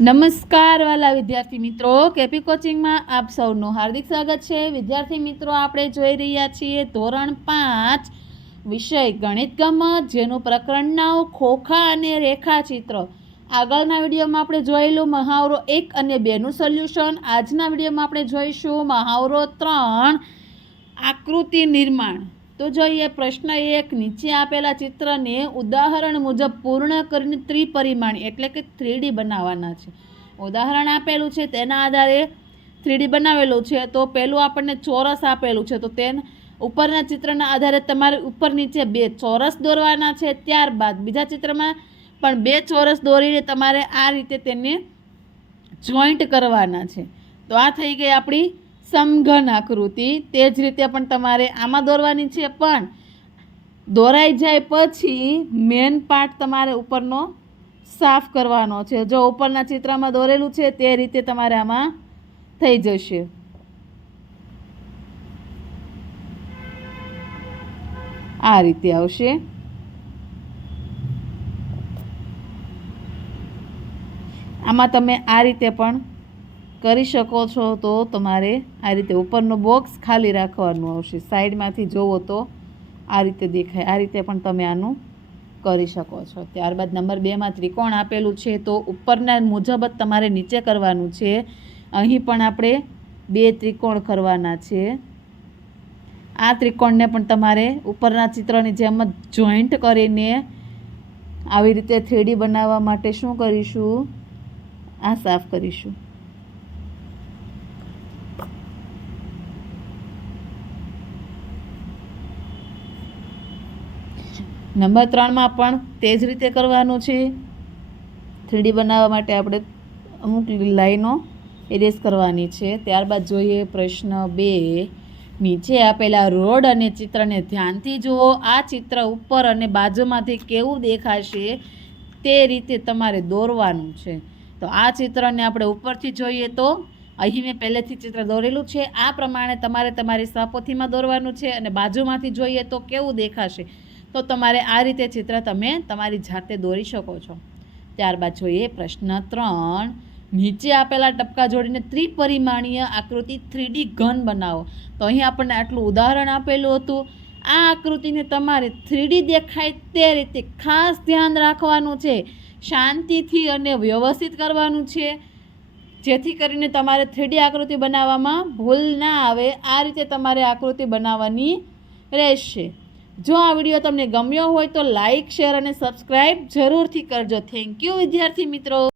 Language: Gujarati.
નમસ્કાર વાલા વિદ્યાર્થી મિત્રો, કેપી કોચિંગમાં આપ સૌનું હાર્દિક સ્વાગત છે. વિદ્યાર્થી મિત્રો, આપણે જોઈ રહ્યા છીએ ધોરણ પાંચ, વિષય ગણિત ગમત, જેનું પ્રકરણ નામ ખોખા અને રેખાચિત્ર. આગળના વિડીયોમાં આપણે જોયેલું મહાવરો એક અને બેનું સોલ્યુશન. આજના વિડીયોમાં આપણે જોઈશું મહાવરો ત્રણ, આકૃતિ નિર્માણ. તો જોઈએ પ્રશ્ન એક, નીચે આપેલા ચિત્રને ઉદાહરણ મુજબ પૂર્ણ કરીને ત્રિપરિમાણી એટલે કે થ્રીડી બનાવવાના છે. ઉદાહરણ આપેલું છે, તેના આધારે થ્રીડી બનાવેલું છે, તો પહેલું આપણને ચોરસ આપેલું છે, તો તેને ઉપરના ચિત્રના આધારે તમારે ઉપર નીચે બે ચોરસ દોરવાના છે ત્યારબાદ બીજા ચિત્રમાં પણ બે ચોરસ દોરીને તમારે આ રીતે તેને જોઈન્ટ કરવાના છે. તો આ થઈ ગઈ આપણી સમઘન આકૃતિ. તે જ રીતે પણ તમારે આમાં દોરવાની છે પણ દોરાઈ જાય પછી મેન પાર્ટ તમારે ઉપરનો સાફ કરવાનો છે. જો ઉપરના ચિત્રમાં દોરેલું છે તે રીતે તમારે આમાં થઈ જશે. આ રીતે આવશે. આમાં તમે આ રીતે પણ કરી શકો છો, તો તમારે આ રીતે ઉપરનો બોક્સ ખાલી રાખવાનું આવશે. સાઈડમાંથી જુઓ તો આ રીતે દેખાય. આ રીતે પણ તમે આનું કરી શકો છો. ત્યારબાદ નંબર બેમાં ત્રિકોણ આપેલું છે, તો ઉપરના મુજબ જ તમારે નીચે કરવાનું છે. અહીં પણ આપણે બે ત્રિકોણ કરવાના છે. આ ત્રિકોણને પણ તમારે ઉપરના ચિત્રની જેમ જ જોઈન્ટ કરીને આવી રીતે થ્રીડી બનાવવા માટે શું કરીશું? આ સાફ કરીશું. નંબર ત્રણમાં પણ તે જ રીતે કરવાનું છે. થ્રીડી બનાવવા માટે આપણે અમુક લાઈનો એરેઝ કરવાની છે. ત્યારબાદ જોઈએ પ્રશ્ન બે. નીચે આપેલા રોડ અને ચિત્રને ધ્યાનથી જુઓ. આ ચિત્ર ઉપર અને બાજુમાંથી કેવું દેખાશે તે રીતે તમારે દોરવાનું છે. તો આ ચિત્રને આપણે ઉપરથી જોઈએ તો અહીં મેં પહેલેથી ચિત્ર દોરેલું છે. આ પ્રમાણે તમારે તમારી સપોથીમાં દોરવાનું છે અને બાજુમાંથી જોઈએ તો કેવું દેખાશે? તો તમારે આ રીતે ચિત્ર તમે તમારી જાતે દોરી શકો છો. ત્યારબાદ જોઈએ પ્રશ્ન ત્રણ. નીચે આપેલા ટપકા જોડીને ત્રિપરિમાણીય આકૃતિ થ્રીડી ઘન બનાવો. તો અહીં આપણને આટલું ઉદાહરણ આપેલું હતું. આ આકૃતિને તમારે થ્રીડી દેખાય તે રીતે ખાસ ધ્યાન રાખવાનું છે. શાંતિથી અને વ્યવસ્થિત કરવાનું છે. જેથી કરીને તમારે થ્રીડી આકૃતિ બનાવવામાં ભૂલ ના આવે. આ રીતે તમારે આકૃતિ બનાવવાની રહેશે. જો આ વીડિયો તમને ગમ્યો હોય તો લાઇક શેર અને સબસ્ક્રાઈબ જરૂરથી કરજો. થેન્ક યુ વિદ્યાર્થી મિત્રો.